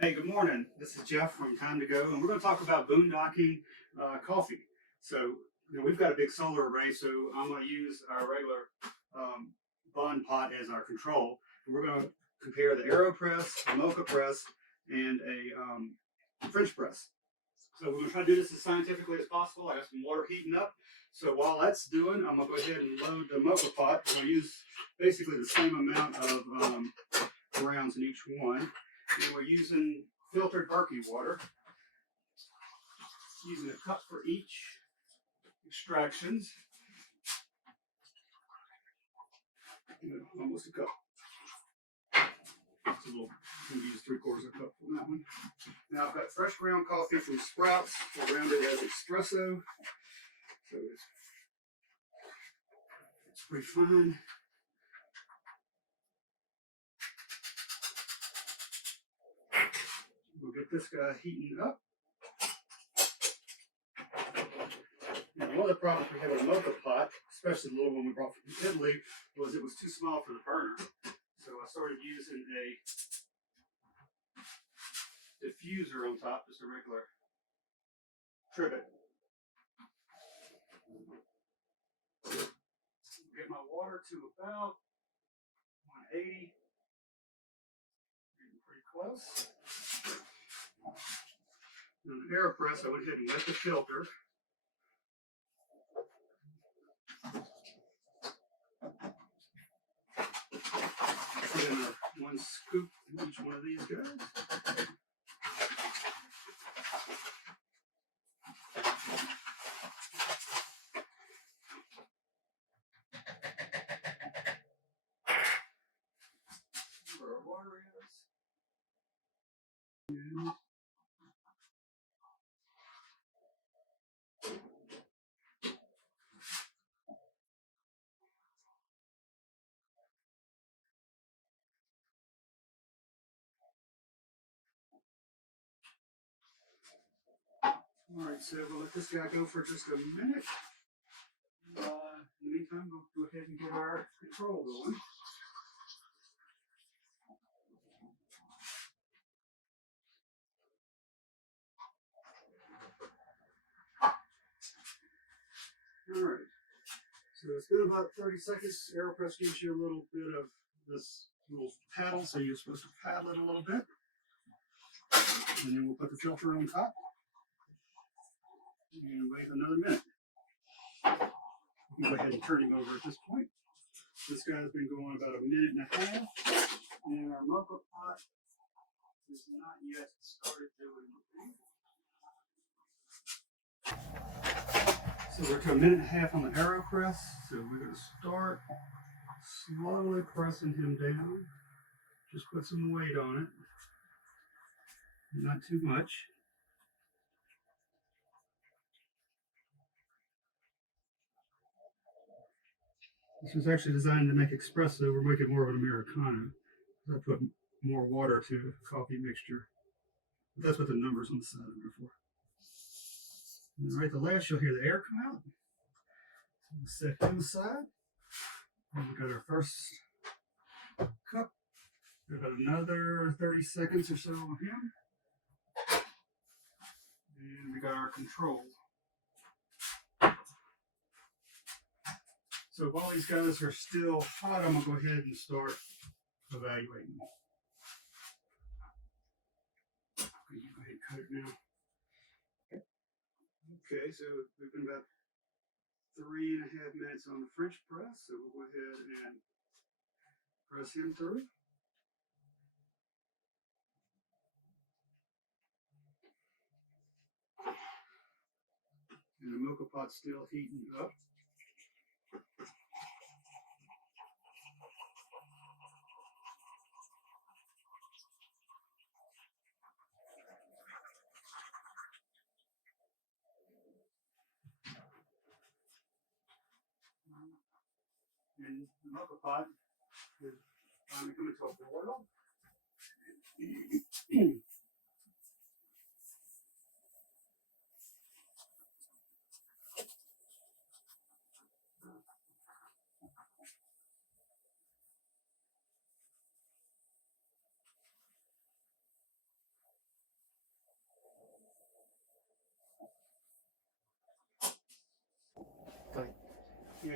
Hey, good morning. This is Jeff from Time to Go, and we're going to talk about boondocking coffee. So, we've got a big solar array, so I'm going to use our regular Bunn pot as our control. And we're going to compare the Aero Press, the Moka Press, and a French press. So we're going to try to do this as scientifically as possible. I got some water heating up. So while that's doing, I'm going to go ahead and load the Moka pot. We're going to use basically the same amount of rounds in each one. And we're using filtered Berkey water, using a cup for each extractions. Almost a cup. It's a little, I'm going to use 3/4 cup on that one. Now I've got fresh ground coffee from Sprouts. I round it as espresso. So it's pretty fine. We'll get this guy heating up. Now, one of the problems we had with a Moka pot, especially the little one we brought from Italy, was it was too small for the burner. So I started using a diffuser on top, just a regular trivet. Get my water to about 180. Getting pretty close. On the Aeropress, I went ahead and wet the filter. Put in one scoop in each one of these guys. Where our water is. And Alright, so we'll let this guy go for just a minute. In the meantime, we'll go ahead and get our control going. Alright, so it's been about 30 seconds. Aeropress gives you a little bit of this little paddle, so you're supposed to paddle it a little bit. And then we'll put the filter on top. And wait another minute. Go ahead and turn him over at this point. This guy's been going about a minute and a half. And our Moka pot is not yet started doing anything. So we're to a minute and a half on the Aeropress. So we're going to start slowly pressing him down. Just put some weight on it. Not too much. This was actually designed to make espresso. We're making more of an Americano. I put more water to the coffee mixture. But that's what the numbers on the side are for. And right at the last, you'll hear the air come out. We'll set him aside. And we got our first cup. We've got another 30 seconds or so on him. And we got our control. So while these guys are still hot, I'm going to go ahead and start evaluating. Okay, you go ahead and cut it now. Okay, so we've been about 3.5 minutes on the French press, so we'll go ahead and press him through. And the Moka pot's still heating up. And the Moka pot is finally coming to a boil.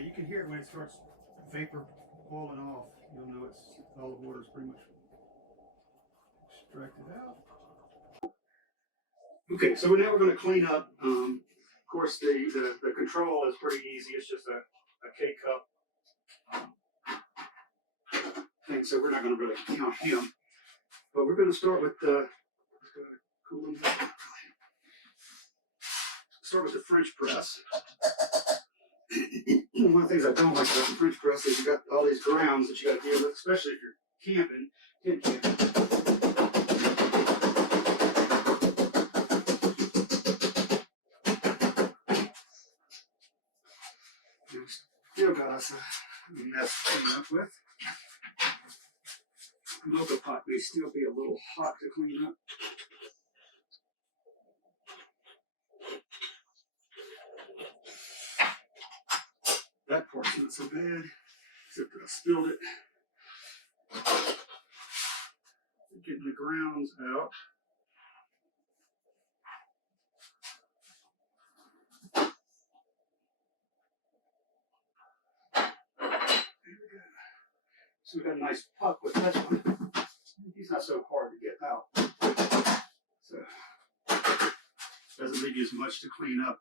you can hear it when it starts vapor boiling off. You'll know it's all the water's pretty much extracted out. Okay, so now we're going to clean up. Of course, the control is pretty easy. It's just a K-cup thing, so we're not going to really count him. But we're going to start with the French press. One of the things I don't like about the French press is you got all these grounds that you got to deal with, especially if you're camping, tent camping. Still got us a mess to clean up with. Moka Pot may still be a little hot to clean up. That part's not so bad, except that I spilled it. Getting the grounds out. So we got a nice puck with this one. He's not so hard to get out. So doesn't leave you as much to clean up.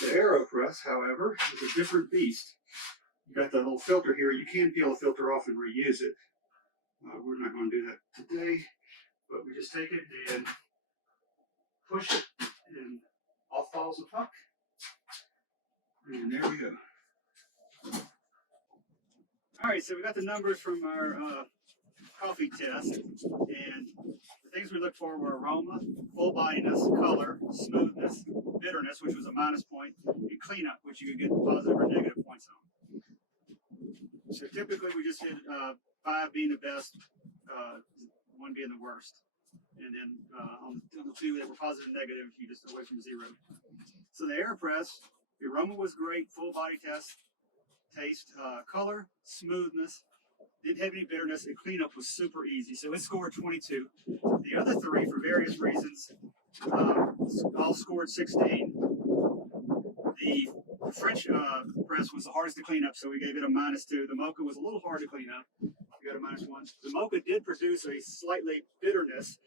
The Aero Press, however, is a different beast. You got that little filter here. You can peel the filter off and reuse it. We're not going to do that today, but we just take it and push it, and off falls the puck. And there we go. All right, so we got the numbers from our coffee test, and the things we looked for were aroma, full bodiness, color, smoothness, bitterness, which was a minus point, and cleanup, which you could get positive or negative points on. So typically we just did 5 being the best, 1 being the worst, and then on the 2 that were positive and negative, you just away from 0. So the Aeropress, the aroma was great, full body test, taste, color, smoothness, didn't have any bitterness, and cleanup was super easy. So it scored 22. The other 3, for various reasons, all scored 16. The French press was the hardest to clean up, so we gave it a -2. The Moka was a little hard to clean up. We got a -1. The Moka did produce a slightly bitterness.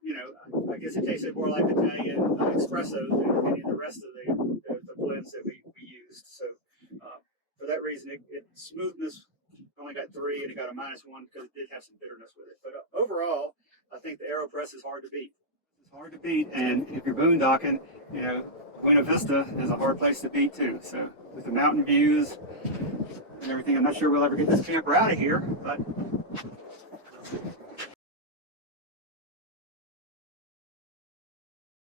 You know, I guess it tasted more like Italian espresso than any of the rest of the blends that we used. So for that reason, smoothness only got 3, and it got a -1 because it did have some bitterness with it. But overall, I think the Aeropress is hard to beat. It's hard to beat, and if you're boondocking, you know, Buena Vista is a hard place to beat too. So with the mountain views and everything, I'm not sure we'll ever get this camper out of here, but